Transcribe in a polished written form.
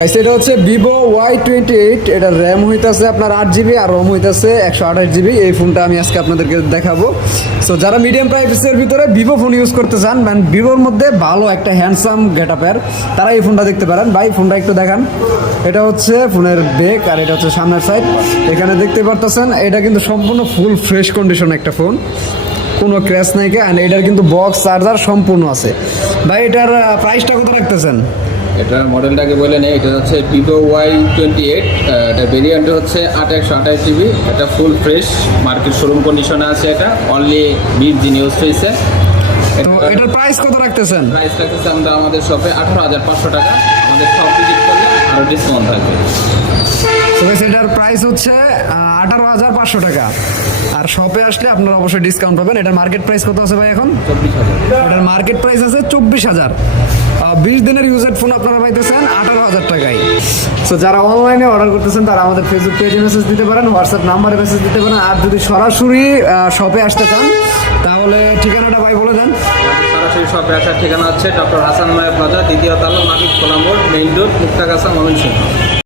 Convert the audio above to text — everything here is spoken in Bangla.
এটা হচ্ছে ভিভো Y28। এটা র্যাম হইতাছে আপনার 8 জিবি আর রোম হইতাছে 128 জিবি। এই ফোনটা আমি আজকে আপনাদেরকে দেখাবো। সো যারা মিডিয়াম প্রাইসের ভিতরে ভিভো ফোন ইউজ করতে চান, মানে ভিভোর মধ্যে ভালো একটা হ্যান্ডসাম গেটআপের, তারা এই ফোনটা দেখতে পারেন। ভাই ফোনটা একটু দেখান। এটা হচ্ছে ফোনের ব্যাক আর এটা হচ্ছে সামনের সাইড। এখানে দেখতে পারতেছেন এটা কিন্তু সম্পূর্ণ ফুল ফ্রেশ কন্ডিশন একটা ফোন, কোনো ক্র্যাশ নাই কে। অ্যান্ড এটার কিন্তু বক্স চার্জার সম্পূর্ণ আছে। ভাই এটার প্রাইসটা কত রাখতেছেন? এটার মডেলটাকে বলে নেই, এটা হচ্ছে ভিভো Y28। এটা ভেরিয়েন্ট হচ্ছে 8/128 জিবি। এটা ফুল ফ্রেশ মার্কেট শোরুম কন্ডিশনে আছে। এটা অনলি 20 দিন ইউজ হয়েছে। তো এটার প্রাইস কত রাখতেছেন? প্রাইস রাখতেছে আমরা আমাদের শপে 18,500 টাকা। আমাদের শপ ভিজিট করলে আরও ডিসকাউন্ট থাকবে। তো এটার প্রাইস হচ্ছে 18,500 টাকা। আর শপে আসলে আপনারা অবশ্যই ডিসকাউন্ট পাবেন। এটার মার্কেট প্রাইস কত আছে ভাই এখন? 24,000। এটার মার্কেট প্রাইস আছে 24,000। 20 দিনের ইউজেড ফোন আপনারা পাইতেছেন 18,000 টাকায়। সো যারা অনলাইনে অর্ডার করতেছেন তারা আমাদের ফেসবুক পেজে মেসেজ দিতে পারেন, হোয়াটসঅ্যাপ নাম্বারে মেসেজ দিতে পারেন। আর যদি সরাসরি শপে আসতে চান তাহলে ঠিকানাটা ভাই বলে দেন। সরাসরি শপে আসার ঠিকানা হচ্ছে ডক্টর হাসান মায়া প্লাজা, দ্বিতীয় তলা, মালিক কোলামোড়, মেইন রোড, মুক্তাগাছা, ময়মনসিংহ।